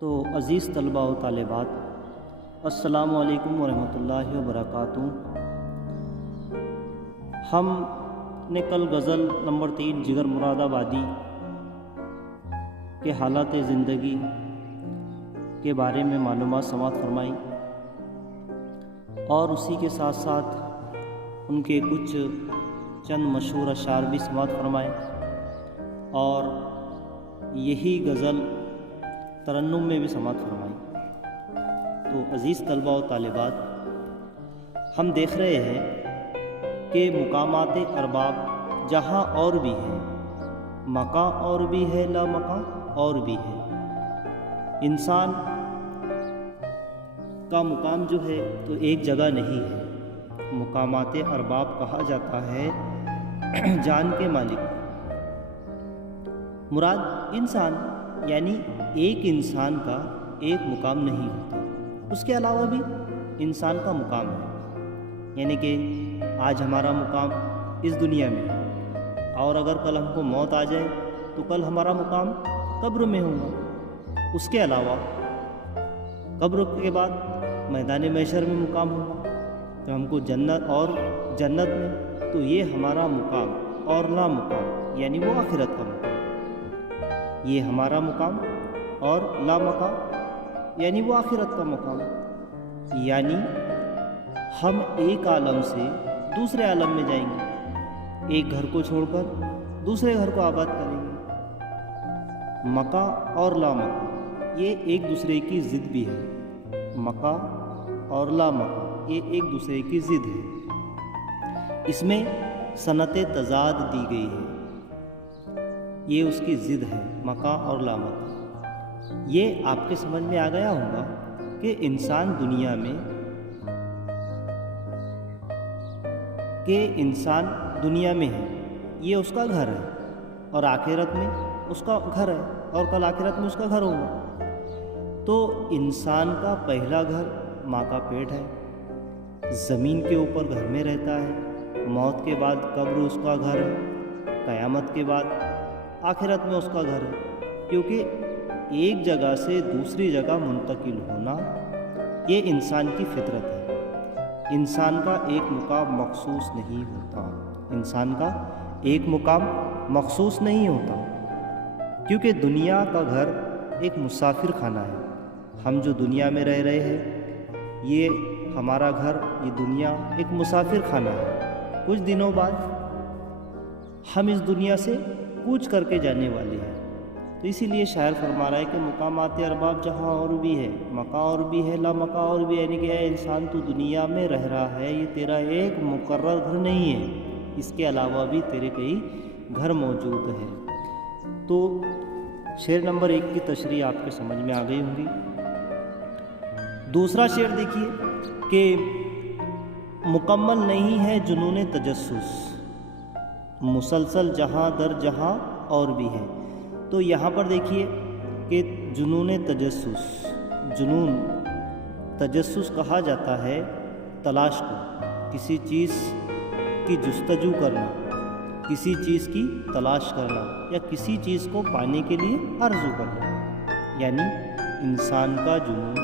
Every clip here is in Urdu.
تو عزیز طلباء و طالبات، السلام علیکم ورحمۃ اللہ وبرکاتہ۔ ہم نے کل غزل نمبر 3 جگر مراد آبادی کے حالات زندگی کے بارے میں معلومات سماعت فرمائی، اور اسی کے ساتھ ساتھ ان کے کچھ چند مشہور اشعار بھی سماعت فرمائے، اور یہی غزل ترنم میں بھی سماعت فرمائی۔ تو عزیز طلباء و طالبات، ہم دیکھ رہے ہیں کہ مقامات ارباب جہاں اور بھی ہے، مکاں اور بھی ہے، لا مکاں اور بھی ہے۔ انسان کا مقام جو ہے تو ایک جگہ نہیں ہے۔ مقامات ارباب کہا جاتا ہے جان کے مالک۔ مراد انسان، یعنی ایک انسان کا ایک مقام نہیں ہوتا، اس کے علاوہ بھی انسان کا مقام ہے۔ یعنی کہ آج ہمارا مقام اس دنیا میں ہے، اور اگر کل ہم کو موت آ جائے تو کل ہمارا مقام قبر میں ہوگا۔ اس کے علاوہ قبر کے بعد میدان محشر میں مقام ہوگا، تو ہم کو جنت میں، تو یہ ہمارا مقام اور لا مقام، یعنی وہ آخرت کا مقام۔ یہ ہمارا مقام اور لا مقام، یعنی وہ آخرت کا مقام۔ یعنی ہم ایک عالم سے دوسرے عالم میں جائیں گے، ایک گھر کو چھوڑ کر دوسرے گھر کو آباد کریں گے۔ مکہ اور لا مکہ یہ ایک دوسرے کی ضد بھی ہے۔ مکہ اور لا مکہ یہ ایک دوسرے کی ضد ہے۔ اس میں صنعت تضاد دی گئی ہے، یہ اس کی ضد ہے، مکہ اور لا مکہ۔ یہ آپ کے سمجھ میں آ گیا ہوگا کہ انسان دنیا میں ہے، یہ اس کا گھر ہے، اور آخرت میں اس کا گھر ہے، اور کل آخرت میں اس کا گھر ہوگا۔ تو انسان کا پہلا گھر ماں کا پیٹ ہے، زمین کے اوپر گھر میں رہتا ہے، موت کے بعد قبر اس کا گھر ہے، قیامت کے بعد آخرت میں اس کا گھر ہے۔ کیونکہ ایک جگہ سے دوسری جگہ منتقل ہونا یہ انسان کی فطرت ہے۔ انسان کا ایک مقام مخصوص نہیں ہوتا، انسان کا ایک مقام مخصوص نہیں ہوتا، کیونکہ دنیا کا گھر ایک مسافر خانہ ہے۔ ہم جو دنیا میں رہ رہے ہیں، یہ ہمارا گھر، یہ دنیا ایک مسافر خانہ ہے۔ کچھ دنوں بعد ہم اس دنیا سے کوچ کر کے جانے والے ہیں۔ تو اسی لیے شاعر فرما رہا ہے کہ مقامات ارباب جہاں اور بھی ہے، مکہ اور بھی ہے، لا مکہ اور بھی ہے۔ یعنی کہ اے انسان، تو دنیا میں رہ رہا ہے، یہ تیرا ایک مقرر گھر نہیں ہے، اس کے علاوہ بھی تیرے کئی گھر موجود ہیں۔ تو شعر نمبر 1 کی تشریح آپ کے سمجھ میں آ گئی ہوں گی۔ دوسرا شعر دیکھیے کہ مکمل نہیں ہے جنون تجسس، مسلسل جہاں در جہاں اور بھی ہے۔ تو یہاں پر دیکھیے کہ جنون تجسس کہا جاتا ہے تلاش کو، کسی چیز کی جستجو کرنا، کسی چیز کی تلاش کرنا، یا کسی چیز کو پانے کے لیے آرزو کرنا۔ یعنی انسان کا جنون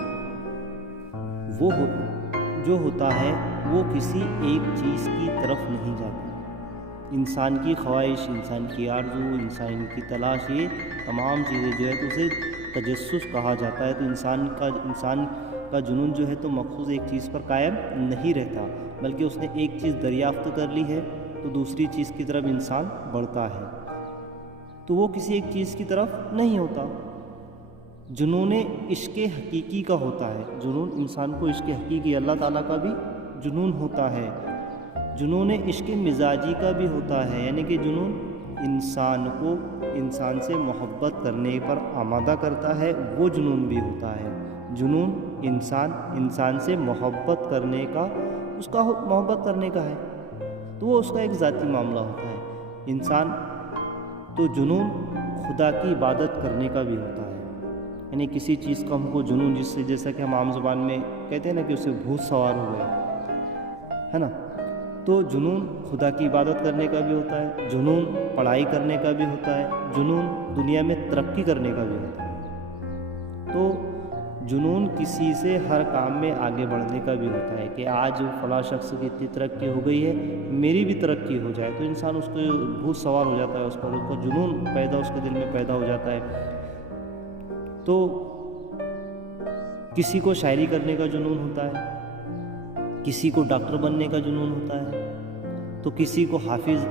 جو ہوتا ہے وہ کسی ایک چیز کی طرف نہیں جاتا۔ انسان کی خواہش، انسان کی آرزو، انسان کی تلاش، یہ تمام چیزیں جو ہے تو اسے تجسس کہا جاتا ہے۔ تو انسان کا جنون جو ہے تو مخصوص ایک چیز پر قائم نہیں رہتا، بلکہ اس نے ایک چیز دریافت کر لی ہے تو دوسری چیز کی طرف انسان بڑھتا ہے، تو وہ کسی ایک چیز کی طرف نہیں ہوتا۔ جنون عشق حقیقی کا ہوتا ہے، جنون انسان کو عشق حقیقی، اللہ تعالیٰ کا بھی جنون ہوتا ہے۔ جنون عشق مزاجی کا بھی ہوتا ہے، یعنی کہ جنون انسان کو انسان سے محبت کرنے پر آمادہ کرتا ہے، وہ جنون بھی ہوتا ہے۔ جنون انسان سے محبت کرنے کا، اس کا محبت کرنے کا ہے، تو وہ اس کا ایک ذاتی معاملہ ہوتا ہے۔ انسان تو جنون خدا کی عبادت کرنے کا بھی ہوتا ہے، یعنی کسی چیز کا ہم کو جنون، جیسا کہ ہم عام زبان میں کہتے ہیں نا کہ اسے بھوت سوار ہو گیا ہے نا، تو جنون خدا کی عبادت کرنے کا بھی ہوتا ہے، جنون پڑھائی کرنے کا بھی ہوتا ہے، جنون دنیا میں ترقی کرنے کا بھی ہوتا ہے۔ تو جنون کسی سے ہر کام میں آگے بڑھنے کا بھی ہوتا ہے کہ آج فلاں شخص کی اتنی ترقی ہو گئی ہے، میری بھی ترقی ہو جائے، تو انسان اس کو بھوت سوار ہو جاتا ہے، اس پر اس کو جنون پیدا اس کے دل میں پیدا ہو جاتا ہے۔ تو کسی کو شاعری کرنے کا جنون ہوتا ہے، کسی کو ڈاکٹر بننے کا جنون ہوتا ہے، تو کسی کو حافظ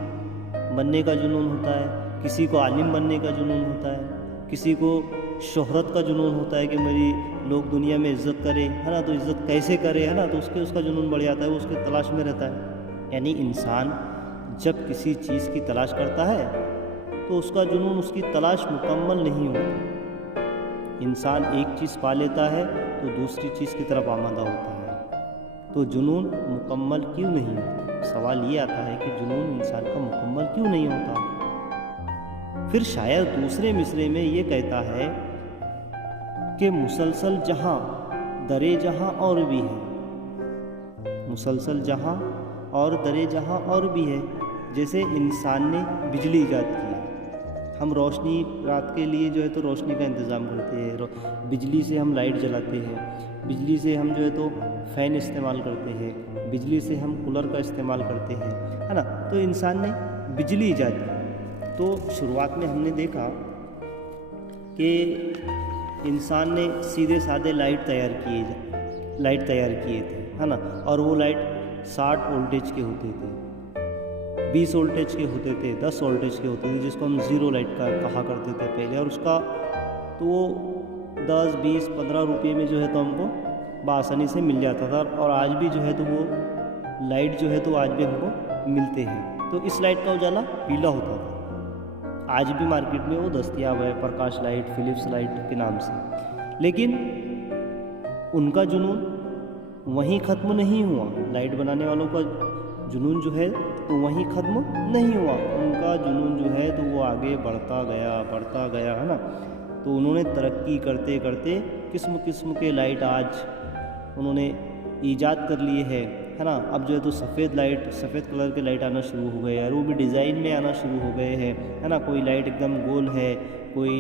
بننے کا جنون ہوتا ہے، کسی کو عالم بننے کا جنون ہوتا ہے، کسی کو شہرت کا جنون ہوتا ہے کہ میری لوگ دنیا میں عزت کریں، ہے نا، تو عزت کیسے کرے، ہے نا، تو اس کا جنون بڑھ جاتا ہے، وہ اس کی تلاش میں رہتا ہے۔ یعنی انسان جب کسی چیز کی تلاش کرتا ہے تو اس کا جنون اس کی تلاش مکمل نہیں ہوتا۔ انسان ایک چیز پا لیتا ہے تو دوسری چیز کی طرف آمادہ ہوتا ہے، تو جنون مکمل کیوں نہیں ہوتا؟ سوال یہ آتا ہے کہ جنون انسان کا مکمل کیوں نہیں ہوتا؟ پھر شاعر دوسرے مصرعے میں یہ کہتا ہے کہ مسلسل جہاں درے جہاں اور بھی ہے، مسلسل جہاں اور درے جہاں اور بھی ہے۔ جیسے انسان نے بجلی ایجاد کی ہے، ہم روشنی رات کے لیے جو ہے تو روشنی کا انتظام کرتے ہیں، بجلی سے ہم لائٹ جلاتے ہیں، بجلی سے ہم جو ہے تو فین استعمال کرتے ہیں، بجلی سے ہم کولر کا استعمال کرتے ہیں، ہے نا، تو انسان نے بجلی ایجاد کی۔ تو شروعات میں ہم نے دیکھا کہ انسان نے سیدھے سادے لائٹ تیار کیے تھے، ہے نا، اور وہ لائٹ 60 وولٹیج کے ہوتے تھے، 20 وولٹیج کے ہوتے تھے، 10 وولٹیج کے ہوتے تھے، جس کو ہم زیرو لائٹ کا کہا کرتے تھے پہلے، اور اس کا تو وہ 10 20 15 روپے میں جو ہے تو ہم کو بآسانی سے مل جاتا تھا، اور آج بھی جو ہے تو وہ لائٹ جو ہے تو آج بھی ہم کو ملتے ہیں۔ تو اس لائٹ کا اجالا پیلا ہوتا تھا، آج بھی مارکیٹ میں وہ دستیاب ہے، پرکاش لائٹ، فلپس لائٹ کے نام سے۔ لیکن ان کا جنون وہیں ختم نہیں ہوا، لائٹ بنانے والوں کا جنون جو ہے تو وہیں ختم نہیں ہوا، ان کا جنون جو ہے تو وہ آگے بڑھتا گیا، ہے نا۔ تو انہوں نے ترقی کرتے کرتے قسم قسم کے لائٹ آج انہوں نے ایجاد کر لیے ہے نا۔ اب جو ہے تو سفید کلر کے لائٹ آنا شروع ہو گئے ہیں، اور وہ بھی ڈیزائن میں آنا شروع ہو گئے ہیں، ہے نا۔ کوئی لائٹ ایک دم گول ہے، کوئی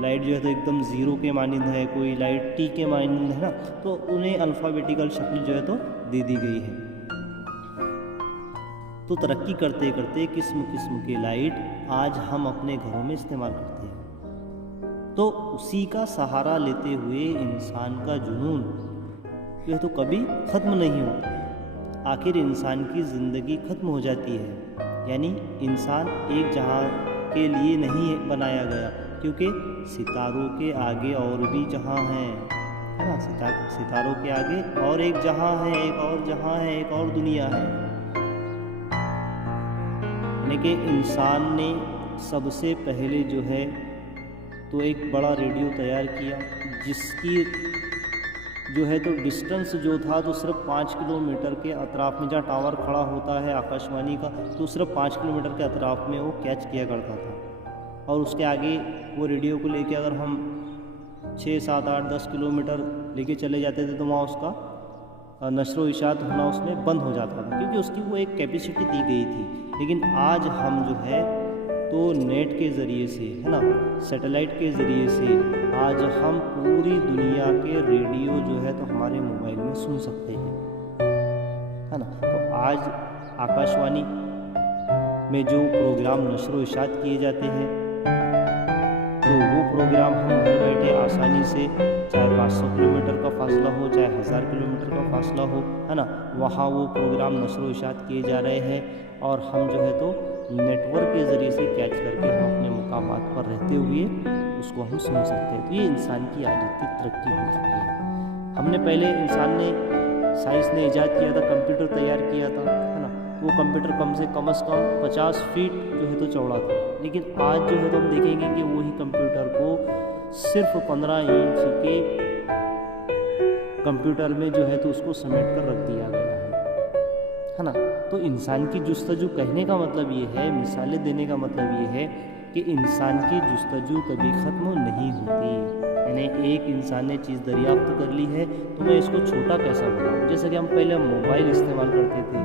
لائٹ جو ہے تو ایک دم زیرو کے مانند ہے، کوئی لائٹ ٹی کے مانند ہے نا، تو انہیں الفابیٹیکل شکل جو ہے تو دے دی گئی ہے۔ تو ترقی کرتے کرتے قسم قسم کے لائٹ آج ہم اپنے گھروں میں استعمال کرتے ہیں۔ تو اسی کا سہارا لیتے ہوئے انسان کا جنون یہ تو کبھی ختم نہیں ہوتا، آخر انسان کی زندگی ختم ہو جاتی ہے۔ یعنی انسان ایک جہاں کے لیے نہیں بنایا گیا، کیونکہ ستاروں کے آگے اور بھی جہاں ہیں، ہے نا، ستاروں کے آگے اور ایک جہاں ہے، ایک اور جہاں ہے، ایک اور دنیا ہے۔ یعنی کہ انسان نے سب سے پہلے جو ہے تو ایک بڑا ریڈیو تیار کیا، جس کی جو ہے تو ڈسٹنس جو تھا تو صرف 5 کلومیٹر کے اطراف میں، جہاں ٹاور کھڑا ہوتا ہے آکاش وانی کا، تو صرف 5 کلومیٹر کے اطراف میں وہ کیچ کیا کرتا تھا، اور اس کے آگے وہ ریڈیو کو لے کے اگر ہم 6 7 8 10 کلومیٹر لے کے چلے جاتے تھے تو وہاں اس کا نشر و اشاعت ہونا اس میں بند ہو جاتا تھا، کیونکہ اس کی وہ ایک کیپیسٹی دی گئی تھی۔ لیکن آج ہم جو ہے تو نیٹ کے ذریعے سے، ہے نا، سیٹلائٹ کے ذریعے سے آج ہم پوری دنیا کے ریڈیو جو ہے تو ہمارے موبائل میں سن سکتے ہیں، ہے نا۔ تو آج آکاش وانی میں جو پروگرام نشر و اشاعت کیے جاتے ہیں تو وہ پروگرام ہم گھر بیٹھے آسانی سے، چاہے 500 کلومیٹر کا فاصلہ ہو، چاہے 1000 کلومیٹر کا فاصلہ ہو، ہے نا، وہاں وہ پروگرام نشر و اشاعت کیے جا رہے ہیں، اور ہم جو ہے تو نیٹ ورک کے ذریعے سے کیچ کر کے ہم اپنے مقامات پر رہتے ہوئے اس کو ہم سن سکتے ہیں۔ تو یہ انسان کی آج اتنی ترقی ہو چکی ہے۔ ہم نے پہلے سائنس نے ایجاد کیا تھا، کمپیوٹر تیار کیا تھا، ہے نا، وہ کمپیوٹر کم سے کم 50 فیٹ جو ہے تو چوڑا تھا، لیکن آج جو ہے تو ہم دیکھیں گے کہ وہی کمپیوٹر کو صرف 15 انچ کے کمپیوٹر میں جو ہے تو اس کو سمیٹ کر رکھ دیا گیا ہے نا۔ تو انسان کی جستجو کہنے کا مطلب یہ ہے، مثالیں دینے کا مطلب یہ ہے کہ انسان کی جستجو کبھی ختم نہیں ہوتی۔ یعنی ایک انسان نے چیز دریافت کر لی ہے تو میں اس کو چھوٹا کیسا بناؤں؟ جیسے کہ ہم پہلے موبائل استعمال کرتے تھے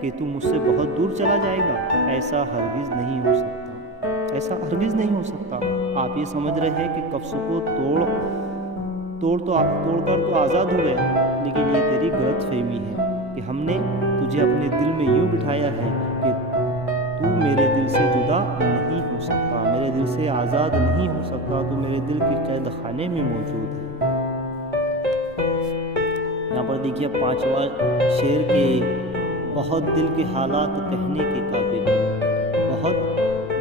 کہ تو مجھ سے بہت دور چلا جائے گا، ایسا ہرگز نہیں ہو سکتا، ایسا ہرگز نہیں ہو سکتا۔ آپ یہ سمجھ رہے ہیں کہ قفس کو توڑ کر تو آزاد ہو گیا، لیکن یہ تیری غلط فہمی ہے کہ ہم نے تجھے اپنے دل میں یوں بٹھایا ہے کہ تو میرے دل سے جدا نہیں ہو سکتا، میرے دل سے آزاد نہیں ہو سکتا، تو میرے دل کے قید خانے میں موجود ہے۔ یہاں پر دیکھیے 5واں شعر کے بہت دل کے حالات کہنے کے قابل، بہت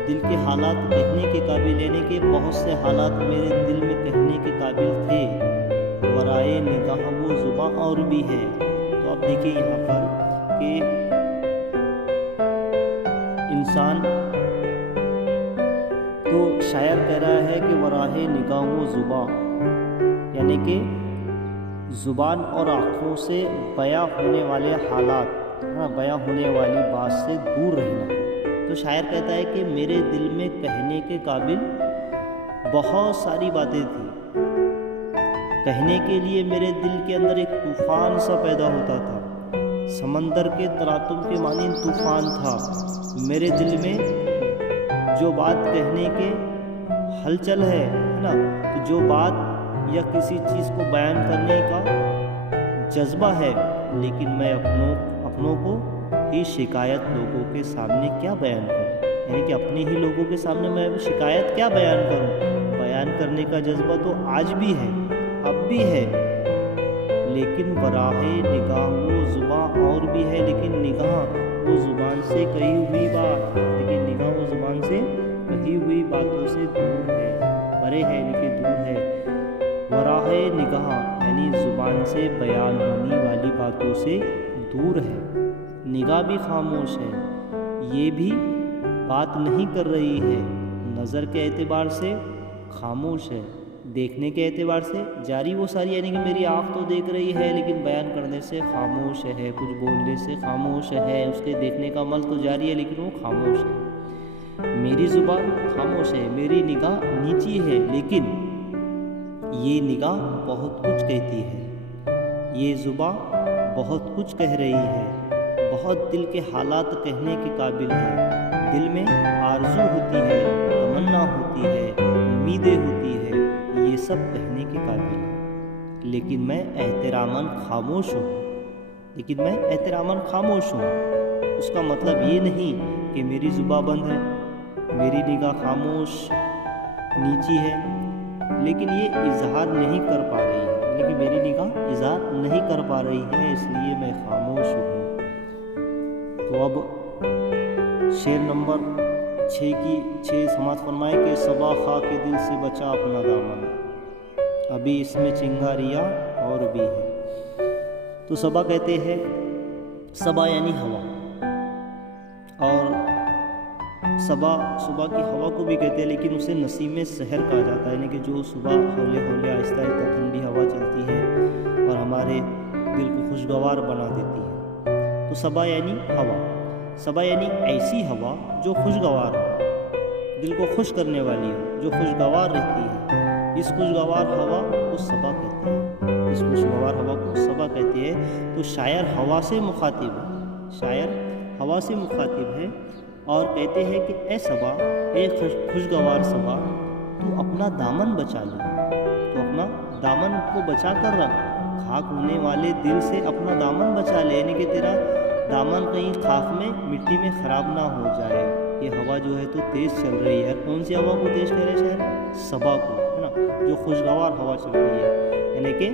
دل کے حالات کہنے کے قابل، یعنی کہ بہت سے حالات میرے دل میں کہنے کے قابل تھے، ورائے نگاہ وہ زباں اور بھی ہے۔ تو اب دیکھیے یہاں پر کہ انسان تو شاعر کہہ رہا ہے کہ ورائے نگاہ وہ زباں، یعنی کہ زبان اور آنکھوں سے بیاں ہونے والے حالات، بیاں ہونے والی بات سے دور رہنا۔ تو شاعر کہتا ہے کہ میرے دل میں کہنے کے قابل بہت ساری باتیں تھیں، کہنے کے لیے میرے دل کے اندر ایک طوفان سا پیدا ہوتا تھا، سمندر کے تلاطم کے مانند طوفان تھا میرے دل میں۔ جو بات کہنے کے ہلچل ہے نا، تو جو بات یا کسی چیز کو بیان کرنے کا جذبہ ہے، لیکن میں اپنوں کو ہی شکایت لوگوں کے سامنے کیا بیان کروں، یعنی کہ اپنے ہی لوگوں کے سامنے میں شکایت کیا بیان کروں۔ بیان کرنے کا جذبہ تو آج بھی ہے، اب بھی ہے، لیکن براہ نگاہ وہ زباں اور بھی ہے، لیکن نگاہ وہ زبان سے کہی ہوئی بات، لیکن نگاہ وہ زبان سے کہی ہوئی باتوں سے دور ہے، پرے ہے لیکن دور ہے۔ براہ نگاہ یعنی زبان سے بیان ہونے والی باتوں سے دور ہے، نگاہ بھی خاموش ہے، یہ بھی بات نہیں کر رہی ہے، نظر کے اعتبار سے خاموش ہے، دیکھنے کے اعتبار سے جاری وہ ساری، یعنی کہ میری آنکھ تو دیکھ رہی ہے لیکن بیان کرنے سے خاموش ہے، کچھ بولنے سے خاموش ہے، اس کے دیکھنے کا عمل تو جاری ہے لیکن وہ خاموش ہے۔ میری زبان خاموش ہے، میری نگاہ نیچی ہے، لیکن یہ نگاہ بہت کچھ کہتی ہے، یہ زبان بہت کچھ کہہ رہی ہے، بہت دل کے حالات کہنے کے قابل ہے، دل میں آرزو ہوتی ہے، تمنا ہوتی ہے، امیدیں ہوتی ہے، یہ سب کہنے کے قابل ہے، لیکن میں احتراماً خاموش ہوں، لیکن میں احتراماً خاموش ہوں۔ اس کا مطلب یہ نہیں کہ میری زبان بند ہے، میری نگاہ خاموش نیچی ہے، لیکن یہ اظہار نہیں کر پا رہی ہے، لیکن میری نگاہ اظہار نہیں کر پا رہی ہے، اس لیے میں خاموش ہوں۔ تو اب شعر نمبر 6 سماعت فرمائے کہ صبا خاک کے دل سے بچا اپنا دامن، ابھی اس میں چنگاریاں اور بھی ہے۔ تو صبا کہتے ہیں، صبا یعنی ہوا، اور صبح کی ہوا کو بھی کہتے ہیں، لیکن اسے نسیم سحر کہا جاتا ہے، یعنی کہ جو صبح ہولے ہولے آہستہ آہستہ ٹھنڈی ہوا چلتی ہے اور ہمارے دل کو خوشگوار بنا دیتی ہے۔ تو صبا یعنی ہوا، صبا یعنی ایسی ہوا جو خوشگوار ہو، دل کو خوش کرنے والی ہو، جو خوشگوار رہتی ہے، اس خوشگوار ہوا کو صبا کہتے ہیں، اس خوشگوار ہوا کو صبا کہتے ہیں۔ تو شاعر ہوا سے مخاطب ہے، شاعر ہوا سے مخاطب ہے اور کہتے ہیں کہ اے صبا، اے خوشگوار صبا، تو اپنا دامن بچا لے، تو اپنا دامن کو بچا کر رکھ، خاک ہونے والے دل سے اپنا دامن بچا لے، یعنی کہ تیرا دامن کہیں خاک میں مٹی میں خراب نہ ہو جائے۔ یہ ہوا جو ہے تو تیز چل رہی ہے، کون سی ہوا کو تیز کہہ رہے شاعر؟ صبا کو، ہے نا، جو خوشگوار ہوا چل رہی ہے، یعنی کہ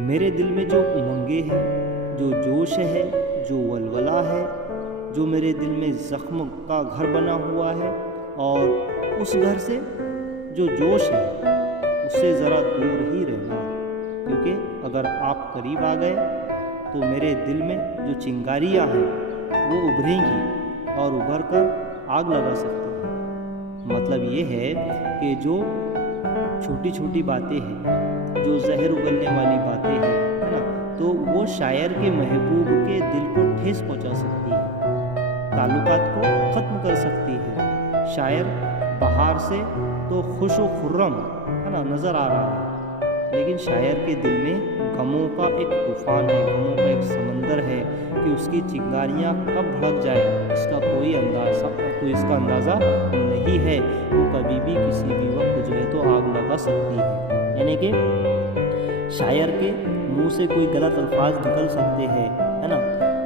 میرے دل میں جو امنگیں ہیں، جو جوش ہے، جو ولولہ ہے، جو میرے دل میں زخم کا گھر بنا ہوا ہے، اور اس گھر سے جو جوش ہے اس سے ذرا دور ہی رہنا، کیونکہ اگر آپ قریب آ گئے تو میرے دل میں جو چنگاریاں ہیں وہ ابھریں گی اور ابھر کر آگ لگا سکتی ہیں۔ مطلب یہ ہے کہ جو چھوٹی چھوٹی باتیں ہیں، جو زہر اگلنے والی باتیں ہیں، ہے نا، تو وہ شاعر کے محبوب کے دل کو ٹھیس پہنچا سکتی ہے، تعلقات کو ختم کر سکتی ہے۔ شاعر بہار سے تو خوش و خرم، ہے نا، نظر آ رہا ہے، لیکن شاعر کے دل میں غموں کا ایک طوفان ہے، غموں کا ایک سمندر ہے کہ اس کی چنگاریاں کب بھڑک جائے اس کا کوئی اندازہ نہیں ہے، وہ کبھی بھی کسی بھی وقت جو ہے تو آگ لگا سکتی ہے۔ یعنی کہ شاعر کے منہ سے کوئی غلط الفاظ نکل سکتے ہیں، ہے نا،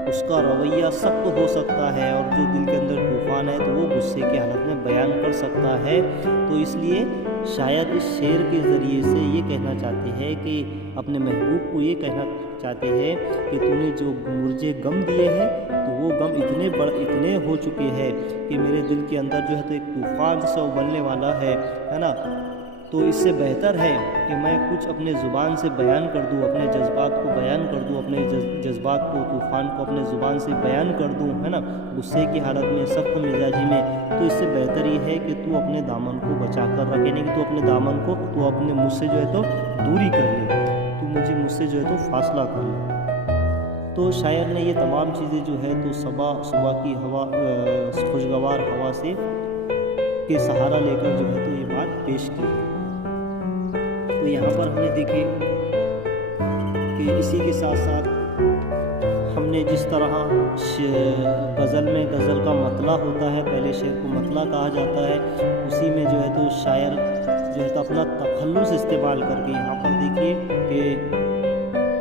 اس کا رویہ سخت ہو سکتا ہے، اور جو دل کے اندر طوفان ہے تو وہ غصے کی حالت میں بیان کر سکتا ہے۔ تو اس لیے شاعر اس شعر کے ذریعے سے یہ کہنا چاہتے ہیں کہ اپنے محبوب کو یہ کہنا چاہتے ہیں کہ تو نے جو مجھے غم دیے ہیں تو وہ غم اتنے ہو چکے ہیں کہ میرے دل کے اندر جو ہے تو ایک طوفان سا ابلنے والا ہے نا۔ تو اس سے بہتر ہے کہ میں کچھ اپنے زبان سے بیان کر دوں، اپنے جذبات کو بیان کر دوں، اپنے جذبات کو، طوفان کو اپنے زبان سے بیان کر دوں، ہے نا، غصے کی حالت میں، سخت مزاجی میں۔ تو اس سے بہتر یہ ہے کہ تو اپنے دامن کو بچا کر رکھے، نہیں کہ تو اپنے دامن کو تو اپنے مجھ سے جو ہے تو دوری کر لے، تو مجھ سے جو ہے تو فاصلہ کر لے۔ تو شاعر نے یہ تمام چیزیں جو ہے تو صبح کی ہوا، خوشگوار ہوا سے کے سہارا لے کر جو ہے تو یہ بات پیش کی ہے۔ تو یہاں پر ہم نے دیکھے کہ اسی کے ساتھ ساتھ ہم نے جس طرح غزل میں غزل کا مطلع ہوتا ہے، پہلے شعر کو مطلع کہا جاتا ہے، اسی میں جو ہے تو شاعر جو ہے تو اپنا تخلص استعمال کر کے، یہاں پر دیکھیے کہ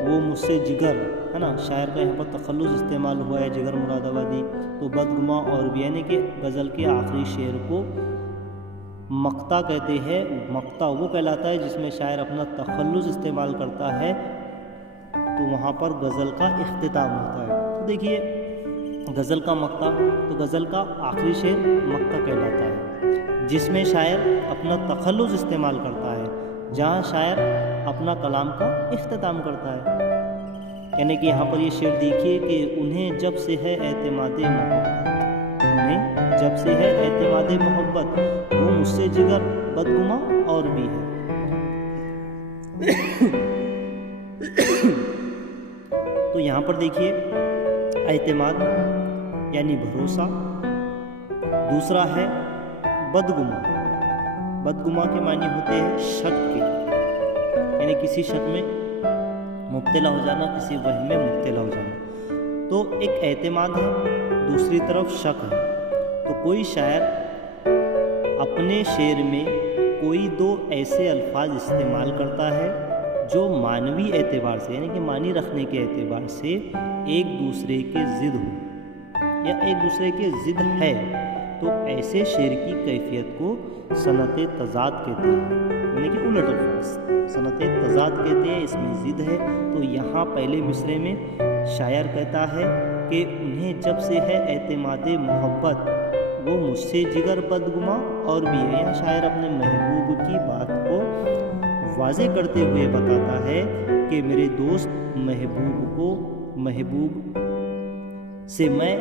وہ مجھ سے جگر، ہے نا، شاعر کا یہاں پر تخلص استعمال ہوا ہے، جگر مراد آبادی۔ تو بدگماں اور بھی، یعنی کہ غزل کے آخری شعر کو مقطع کہتے ہیں۔ مقطع وہ کہلاتا ہے جس میں شاعر اپنا تخلص استعمال کرتا ہے، تو وہاں پر غزل کا اختتام ہوتا ہے۔ تو دیکھیے غزل کا مقطع، تو غزل کا آخری شعر مقطع کہلاتا ہے، جس میں شاعر اپنا تخلص استعمال کرتا ہے، جہاں شاعر اپنا کلام کا اختتام کرتا ہے۔ یعنی کہ یہاں پر یہ شعر دیکھیے کہ انہیں جب سے ہے اعتماد محبت، انہیں جب سے ہے اعتماد محبت، وہ مجھ سے جگر بدگماں اور بھی ہے۔ تو یہاں پر دیکھیے اعتماد یعنی بھروسہ، دوسرا ہے بدگماں۔ بدگماں کے معنی ہوتے ہیں شک کے، یعنی کسی شک میں مبتلا ہو جانا، کسی وہم میں مبتلا ہو جانا۔ تو ایک اعتماد ہے، دوسری طرف شک ہے۔ تو کوئی شاعر اپنے شعر میں کوئی دو ایسے الفاظ استعمال کرتا ہے جو معنوی اعتبار سے، یعنی کہ معنی رکھنے کے اعتبار سے ایک دوسرے کے ضد ہو یا ایک دوسرے کے ضد ہے، تو ایسے شعر کی کیفیت کو صنعت تضاد کہتے ہیں، یعنی کہ الٹ الفاظ صنعت تضاد کہتے ہیں، اس میں ضد ہے۔ تو یہاں پہلے مصرعے میں شاعر کہتا ہے کہ انہیں جب سے ہے اعتماد محبت، وہ مجھ سے جگر بدگماں اور بھی ہے۔ یہاں شاعر اپنے محبوب کی بات کو واضح کرتے ہوئے بتاتا ہے کہ میرے دوست محبوب سے میں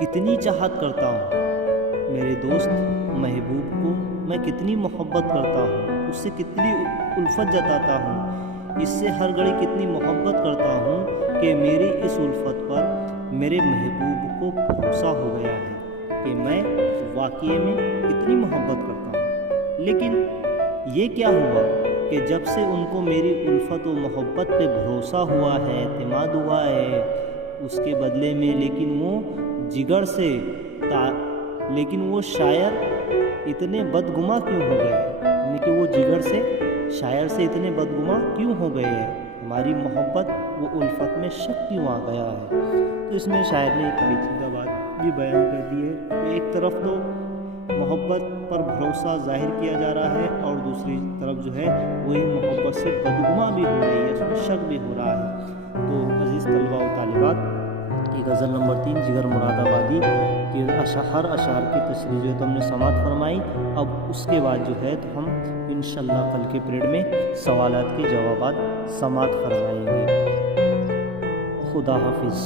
کتنی چاہت کرتا ہوں، میرے دوست محبوب کو میں کتنی محبت کرتا ہوں، اس سے کتنی الفت جتاتا ہوں، اس سے ہر گھڑی کتنی محبت کرتا ہوں کہ میری اس الفت پر میرے محبوب کو بھروسہ ہو گیا ہے کہ میں واقعے میں کتنی محبت کرتا ہوں۔ لیکن یہ کیا ہوا کہ جب سے ان کو میری الفت و محبت پہ بھروسہ ہوا ہے، اعتماد ہوا ہے، اس کے بدلے میں لیکن وہ جگر سے لیکن وہ شاعر اتنے بدگماں کیوں ہو گئے، یعنی کہ وہ جگر سے شاعر سے اتنے بدگماں کیوں ہو گئے ہیں، ہماری محبت وہ الفت میں شک کیوں آ گیا ہے۔ تو اس میں شاعر نے ایک پیچیدہ بات بھی بیان کر دی ہے کہ ایک طرف تو محبت پر بھروسہ ظاہر کیا جا رہا ہے اور دوسری طرف جو ہے وہی محبت سے بدگماں بھی ہو رہی ہے، اس میں شک بھی ہو رہا ہے۔ تو عزیز طلباء و طالبات، کی غزل نمبر 3 جگر مراد آبادی کے ہر اشعار کی تشریح جو ہے تو ہم نے سماعت فرمائی۔ اب اس کے بعد جو ہے تو ہم انشاءاللہ کل کے پیریڈ میں سوالات کے جوابات سماعت فرمائیں گے۔ خدا حافظ۔